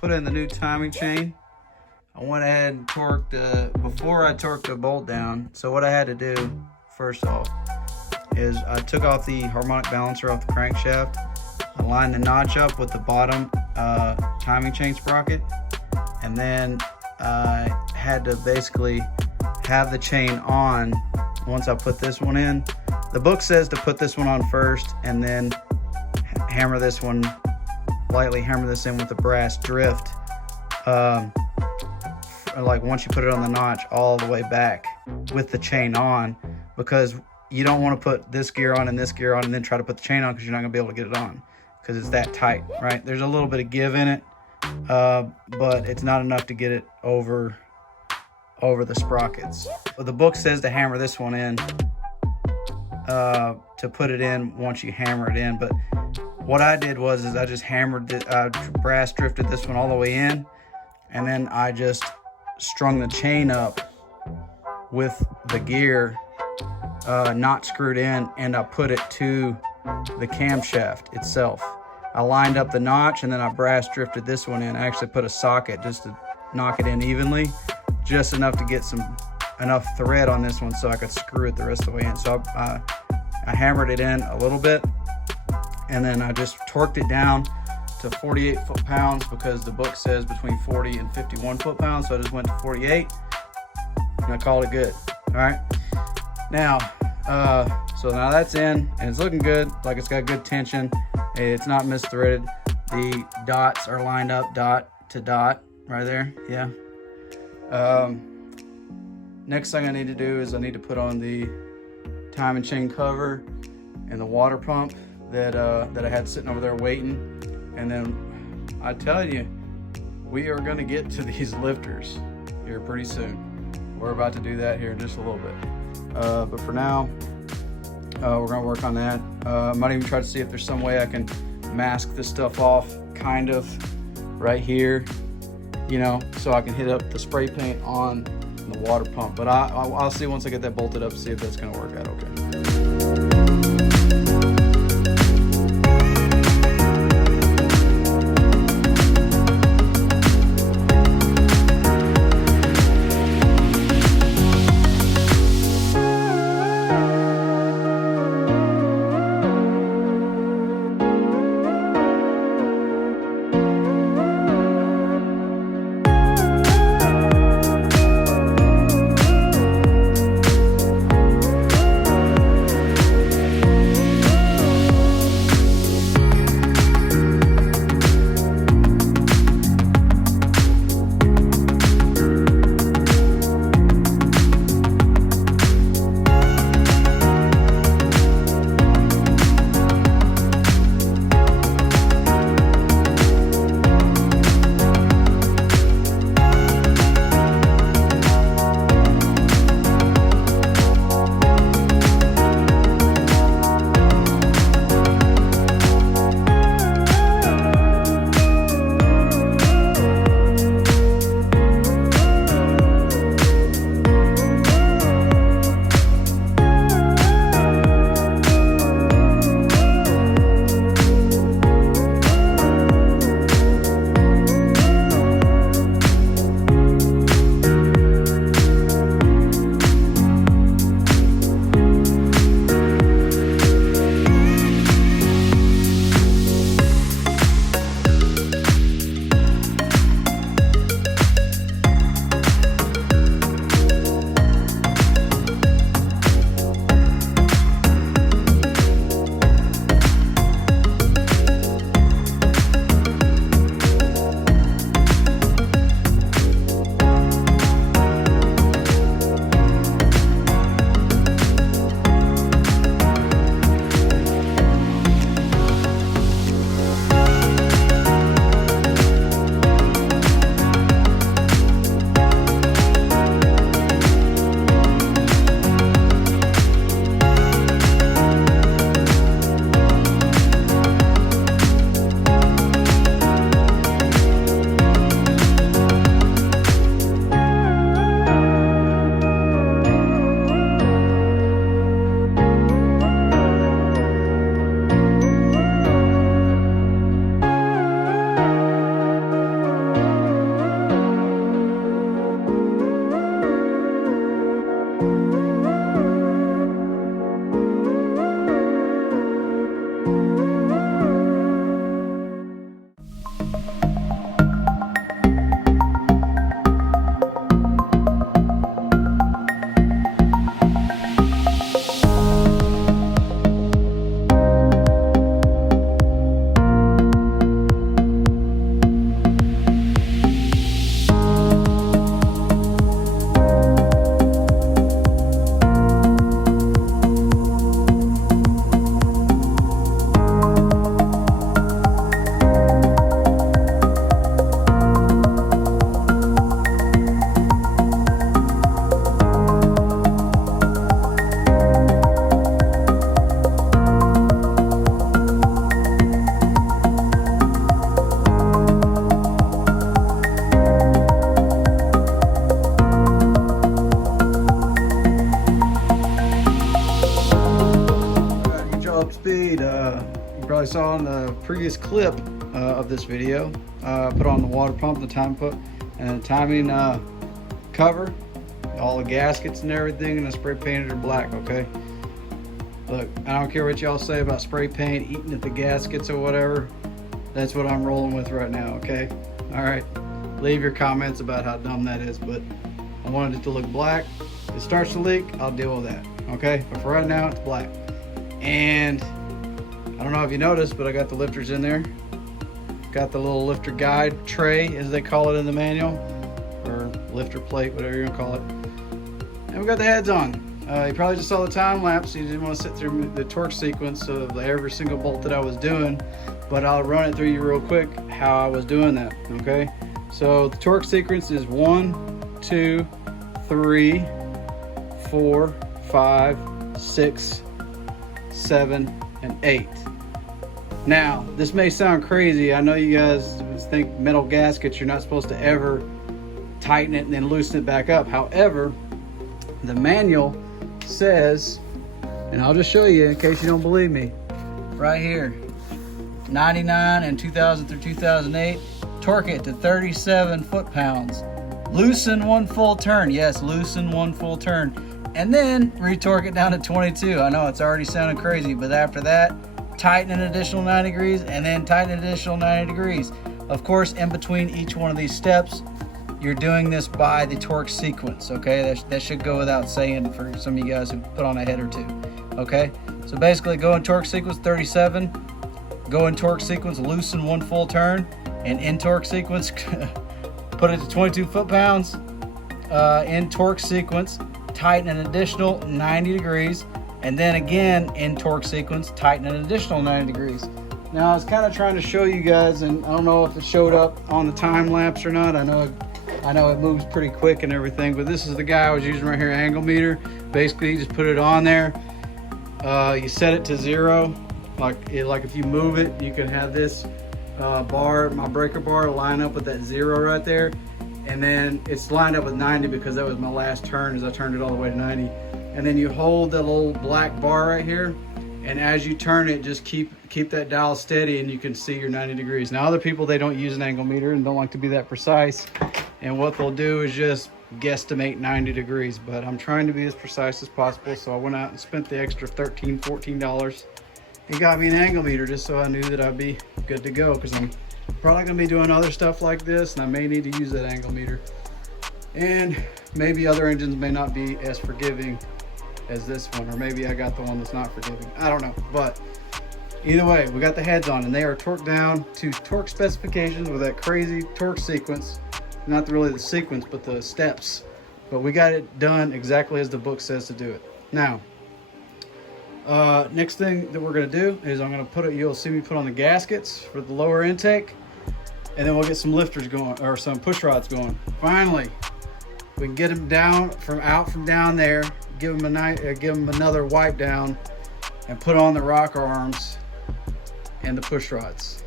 put in the new timing chain, I went ahead and torqued before I torqued the bolt down. So what I had to do first off is I took off the harmonic balancer off the crankshaft. I lined the notch up with the bottom timing chain sprocket, and then I had to basically have the chain on once I put this one in. The book says to put this one on first and then hammer this one, lightly hammer this in with the brass drift, like once you put it on the notch all the way back with the chain on, because you don't want to put this gear on and this gear on and then try to put the chain on, because you're not going to be able to get it on because it's that tight, right? There's a little bit of give in it, but it's not enough to get it over the sprockets. But the book says to hammer this one in, to put it in once you hammer it in. But what I did was I just hammered it, brass drifted this one all the way in, and then I just strung the chain up with the gear not screwed in, and I put it to the camshaft itself. I lined up the notch and then I brass drifted this one in. I actually put a socket just to knock it in evenly, just enough to get enough thread on this one so I could screw it the rest of the way in. So I hammered it in a little bit, and then I just torqued it down to 48 foot-pounds because the book says between 40 and 51 foot-pounds. So I just went to 48 and I called it good. All right. Now, so now that's in and it's looking good. Like, it's got good tension. It's not misthreaded. The dots are lined up dot to dot right there. Yeah. Next thing I need to do is I need to put on the timing chain cover and the water pump that I had sitting over there waiting. And then I tell you, we are going to get to these lifters here pretty soon. We're about to do that here in just a little bit. But for now, we're going to work on that. I might even try to see if there's some way I can mask this stuff off, kind of right here, you know, so I can hit up the spray paint on the water pump. But I'll see once I get that bolted up, see if that's going to work out okay. saw in the previous clip of this video, put on the water pump, the time put, and the timing cover, all the gaskets and everything, and the spray painted are black, okay? Look, I don't care what y'all say about spray paint eating at the gaskets or whatever. That's what I'm rolling with right now, okay? All right, leave your comments about how dumb that is, but I wanted it to look black. If it starts to leak, I'll deal with that, okay? But for right now, it's black. And I don't know if you noticed, but I got the lifters in there. Got the little lifter guide tray, as they call it in the manual, or lifter plate, whatever you're gonna call it. And we got the heads on. You probably just saw the time lapse. You didn't want to sit through the torque sequence of every single bolt that I was doing, but I'll run it through you real quick how I was doing that, okay? So the torque sequence is 1, 2, 3, 4, 5, 6, 7, and 8. Now, this may sound crazy. I know you guys think metal gaskets, you're not supposed to ever tighten it and then loosen it back up. However, the manual says, and I'll just show you in case you don't believe me, right here, 99 and 2000 through 2008, torque it to 37 foot-pounds. Loosen one full turn. Yes, loosen one full turn. And then retorque it down to 22. I know it's already sounding crazy, but after that, tighten an additional 90 degrees and then tighten an additional 90 degrees. Of course, in between each one of these steps, you're doing this by the torque sequence, okay? That should go without saying for some of you guys who put on a head or two, okay? So basically, go in torque sequence 37, go in torque sequence, loosen one full turn, and in torque sequence, put it to 22 foot-pounds. In torque sequence, tighten an additional 90 degrees, and then again, in torque sequence, tighten an additional 90 degrees. Now, I was kind of trying to show you guys, and I don't know if it showed up on the time lapse or not. I know it moves pretty quick and everything, but this is the guy I was using right here, angle meter. Basically, you just put it on there. You set it to 0. Like if you move it, you can have this bar, my breaker bar, line up with that 0 right there. And then it's lined up with 90 because that was my last turn as I turned it all the way to 90. And then you hold that little black bar right here, and as you turn it, just keep that dial steady and you can see your 90 degrees. Now, other people, they don't use an angle meter and don't like to be that precise. And what they'll do is just guesstimate 90 degrees, but I'm trying to be as precise as possible. So I went out and spent the extra $13, $14 and got me an angle meter just so I knew that I'd be good to go, because I'm probably gonna be doing other stuff like this and I may need to use that angle meter. And maybe other engines may not be as forgiving as this one, or maybe I got the one that's not forgiving. I don't know, but either way, we got the heads on and they are torqued down to torque specifications with that crazy torque sequence. Not really the sequence, but the steps. But we got it done exactly as the book says to do it. Now, next thing that we're gonna do is I'm gonna put it, you'll see me put on the gaskets for the lower intake, and then we'll get some lifters going, or some push rods going. Finally, we can get them down from down there, give them another wipe down, and put on the rocker arms and the push rods.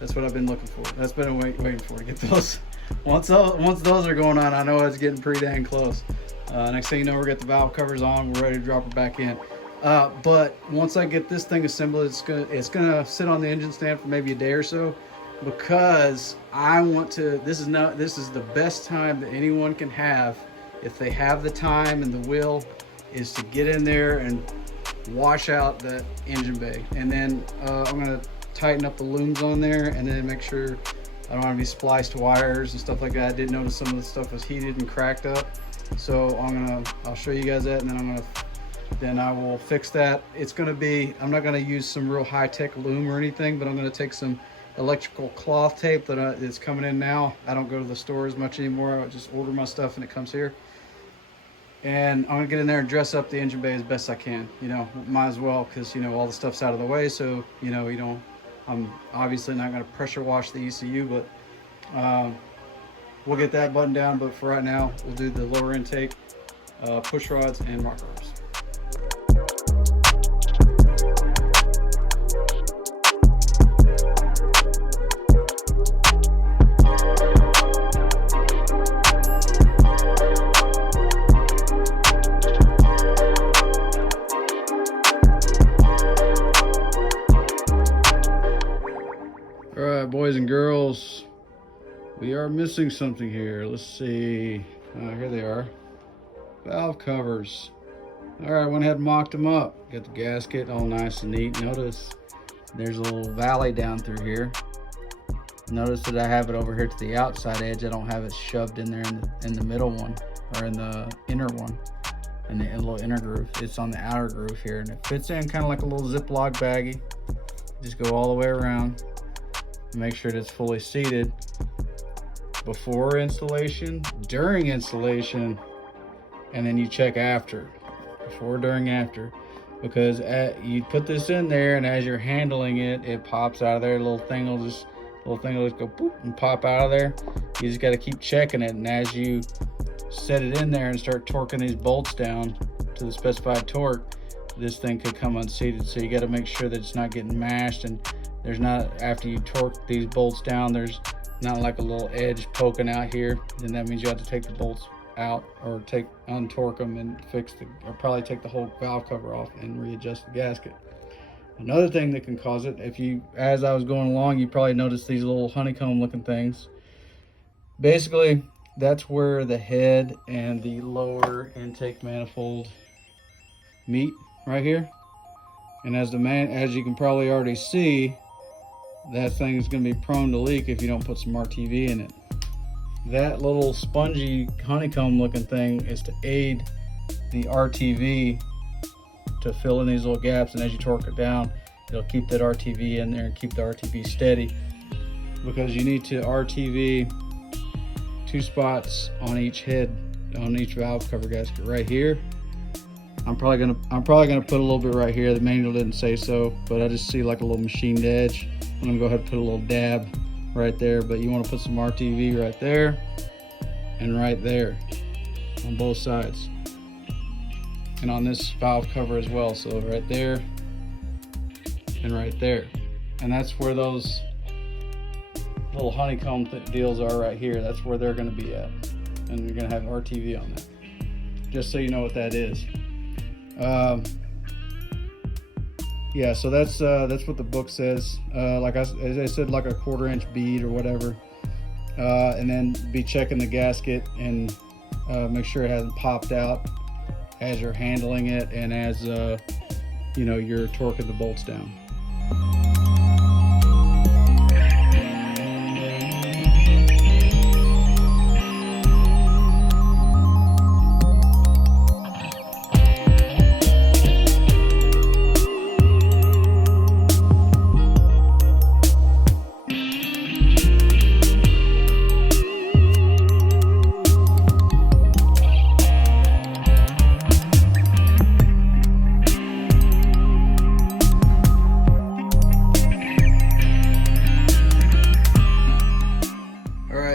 That's what I've been looking for. That's been waiting for, to get those. Once those are going on, I know it's getting pretty dang close. Next thing you know, we'll get the valve covers on. We're ready to drop it back in. But once I get this thing assembled, it's gonna sit on the engine stand for maybe a day or so, because I want to. This is the best time that anyone can have, if they have the time and the will, is to get in there and wash out that engine bay. And then I'm gonna tighten up the looms on there, and then make sure I don't want to be spliced wires and stuff like that. I did notice some of the stuff was heated and cracked up, so I'll show you guys that, and then I will fix that. It's going to be, I'm not going to use some real high-tech loom or anything, but I'm going to take some electrical cloth tape that's coming in now. I don't go to the store as much anymore. I just order my stuff and it comes here. And I'm gonna get in there and dress up the engine bay as best I can. You know, might as well, because you know all the stuff's out of the way. So I'm obviously not gonna pressure wash the ECU, but we'll get that buttoned down. But for right now, we'll do the lower intake, push rods, and rocker arms. All right, boys and girls, we are missing something here. Let's see. Here they are. Valve covers. All right, went ahead and mocked them up. Got the gasket all nice and neat. Notice there's a little valley down through here. Notice that I have it over here to the outside edge. I don't have it shoved in there in the middle one, or in the inner one, in the little inner groove. It's on the outer groove here, and it fits in kind of like a little Ziploc baggie. Just go all the way around. Make sure that it's fully seated before installation, during installation, and then you check after. Before, during, after. Because you put this in there, and as you're handling it, it pops out of there. Little thing will just go boop and pop out of there. You just got to keep checking it, and as you set it in there and start torquing these bolts down to the specified torque, this thing could come unseated. So you got to make sure that it's not getting mashed, and there's not, after you torque these bolts down, there's not like a little edge poking out here. Then that means you have to take the bolts out, or untorque them and or probably take the whole valve cover off and readjust the gasket. Another thing that can cause it, as I was going along, you probably noticed these little honeycomb looking things. Basically, that's where the head and the lower intake manifold meet, right here. And as you can probably already see, that thing is going to be prone to leak if you don't put some RTV in it. That little spongy honeycomb looking thing is to aid the RTV to fill in these little gaps, and as you torque it down, it'll keep that RTV in there and keep the RTV steady, because you need to RTV 2 spots on each head, on each valve cover gasket. Right here, I'm probably gonna put a little bit right here. The manual didn't say so, but I just see like a little machined edge. I'm gonna go ahead and put a little dab right there, but you want to put some RTV right there and right there on both sides, and on this valve cover as well. So right there and right there, and that's where those little honeycomb deals are right here. That's where they're going to be at, and you're going to have RTV on that, just so you know what that is. Yeah, so that's what the book says. As I said, like a 1/4 inch bead or whatever, and then be checking the gasket and make sure it hasn't popped out as you're handling it, and as you're torquing the bolts down.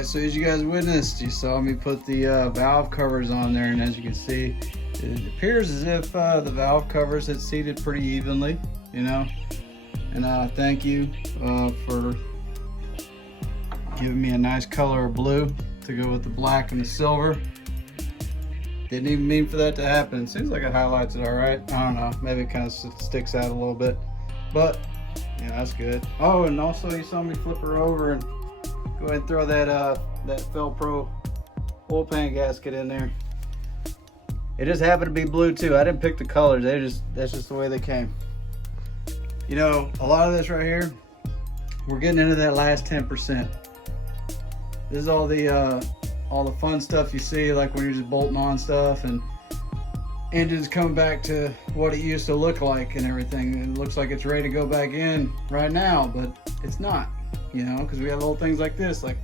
So as you guys witnessed, you saw me put the valve covers on there, and as you can see, it appears as if the valve covers had seated pretty evenly, and thank you for giving me a nice color of blue to go with the black and the silver. Didn't even mean for that to happen. It seems like it highlights it all right. I don't know, maybe it kind of sticks out a little bit, but yeah, that's good. Oh, and also you saw me flip her over and go ahead and throw that Felpro oil pan gasket in there. It just happened to be blue too. I didn't pick the colors. That's just the way they came. A lot of this right here, we're getting into that last 10%. This is all the fun stuff you see, like when you're just bolting on stuff and engines coming back to what it used to look like and everything. It looks like it's ready to go back in right now, but it's not. Because we have little things like this, like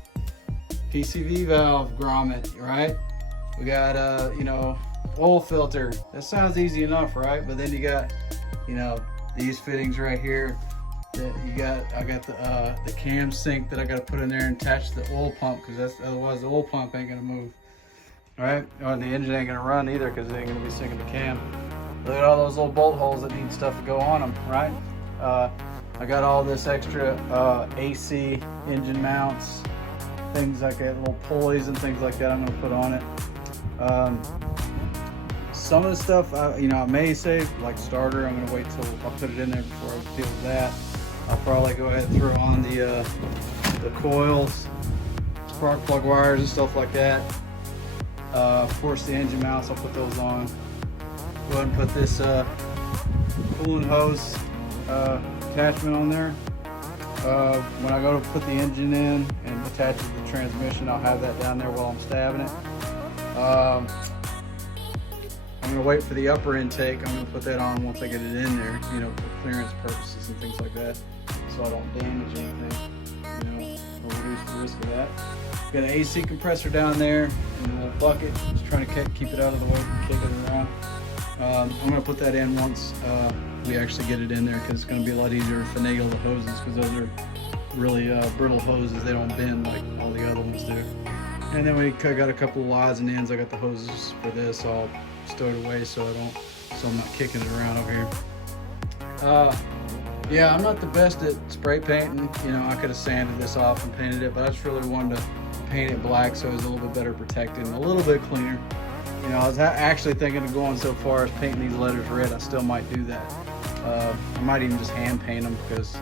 PCV valve grommet, right? We got oil filter. That sounds easy enough, right? But then you got these fittings right here that I got the cam sink that I got to put in there and attach to the oil pump, because otherwise the oil pump ain't gonna move. All right, and the engine ain't gonna run either, because it ain't gonna be sinking the cam. Look at all those little bolt holes that need stuff to go on them, right? I got all this extra AC engine mounts, things like that, little pulleys and things like that I'm gonna put on it. Some of the stuff, I may save, like starter. I'm gonna wait till I'll put it in there before I deal with that. I'll probably go ahead and throw on the coils, spark plug wires and stuff like that. Of course the engine mounts, I'll put those on. Go ahead and put this coolant hose attachment on there. When I go to put the engine in and attach it to the transmission, I'll have that down there while I'm stabbing it. I'm going to wait for the upper intake. I'm going to put that on once I get it in there, you know, for clearance purposes and things like that, so I don't damage anything, you know, or reduce the risk of that. Got an AC compressor down there in a little bucket, just trying to keep it out of the way from kicking around. I'm going to put that in once we actually get it in there, because it's going to be a lot easier to finagle the hoses, because those are really brittle hoses. They don't bend like all the other ones do. And then we got a couple of odds and ends. I got the hoses for this all stowed away so I'm not kicking it around over here. Yeah, I'm not the best at spray painting. You know, I could have sanded this off and painted it, but I just really wanted to paint it black so it was a little bit better protected and a little bit cleaner. You know, I was actually thinking of going so far as painting these letters red. I still might do that. I might even just hand paint them, because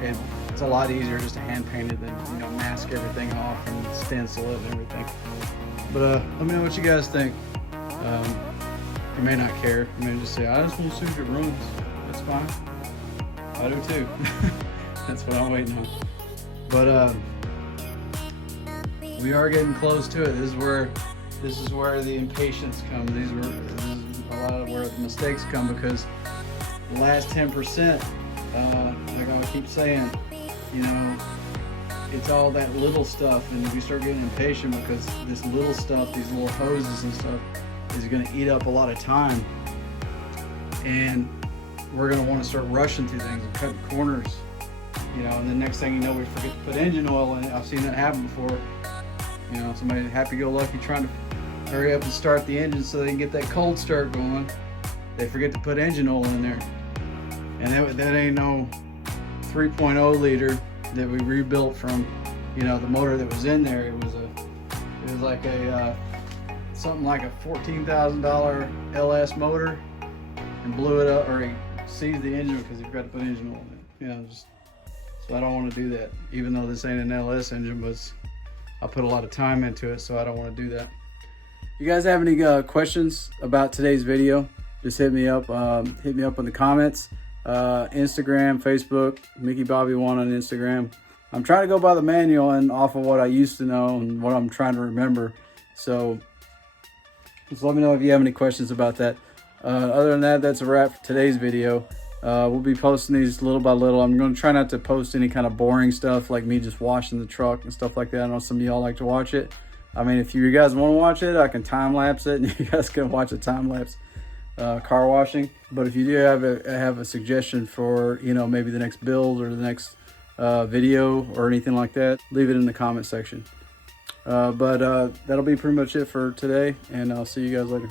it's a lot easier just to hand paint it than, you know, mask everything off and stencil it and everything. But let me know what you guys think. You may not care. You may just say, I just want to see if it runs. That's fine. I do too. That's what I'm waiting on. But we are getting close to it. This is where the impatience comes. This is a lot of where the mistakes come, because the last 10%, like I keep saying, you know, it's all that little stuff, and we start getting impatient because this little stuff, these little hoses and stuff, is going to eat up a lot of time, and we're going to want to start rushing through things and cutting corners, you know, and the next thing you know, we forget to put engine oil in it. I've seen that happen before. You know, somebody happy-go-lucky trying to hurry up and start the engine so they can get that cold start going. They forget to put engine oil in there, and that ain't no 3.0 liter that we rebuilt from, you know, the motor that was in there. It was like a something like a $14,000 LS motor, and blew it up, or he seized the engine because he forgot to put engine oil in it. You know, so I don't want to do that. Even though this ain't an LS engine, but I put a lot of time into it, so I don't want to do that. You guys have any questions about today's video? Just hit me up. Hit me up in the comments. Instagram, Facebook, MickeyBobby1 on Instagram. I'm trying to go by the manual and off of what I used to know and what I'm trying to remember. So just let me know if you have any questions about that. Other than that, that's a wrap for today's video. We'll be posting these little by little. I'm going to try not to post any kind of boring stuff like me just washing the truck and stuff like that. I know some of y'all like to watch it. I mean, if you guys want to watch it, I can time lapse it, and you guys can watch a time lapse car washing. But if you do have a suggestion for, you know, maybe the next build or the next video or anything like that, leave it in the comment section. But that'll be pretty much it for today, and I'll see you guys later.